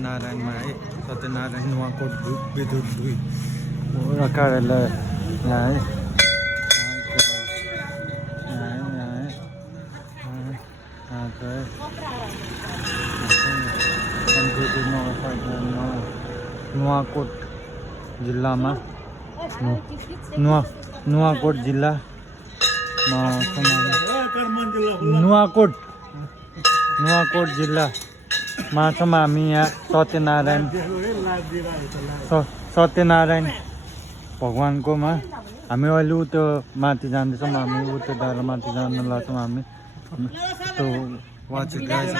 सत्यनारायणमा है सत्यनारायण नुवाकोट विद्युत 2 पूरा कार्यालय यहाँ है नुवाकोट जिल्लामा नुवाकोट जिल्लामा नुवाकोट जिल्लामा छौँ हामी यहाँ सत्यनारायण भगवान्कोमा हामी अहिले त्यो माथि जाँदैछौँ हामी त्यो डाँडा माथि जान लाग्छौँ हामी त्यो वाचित गाइस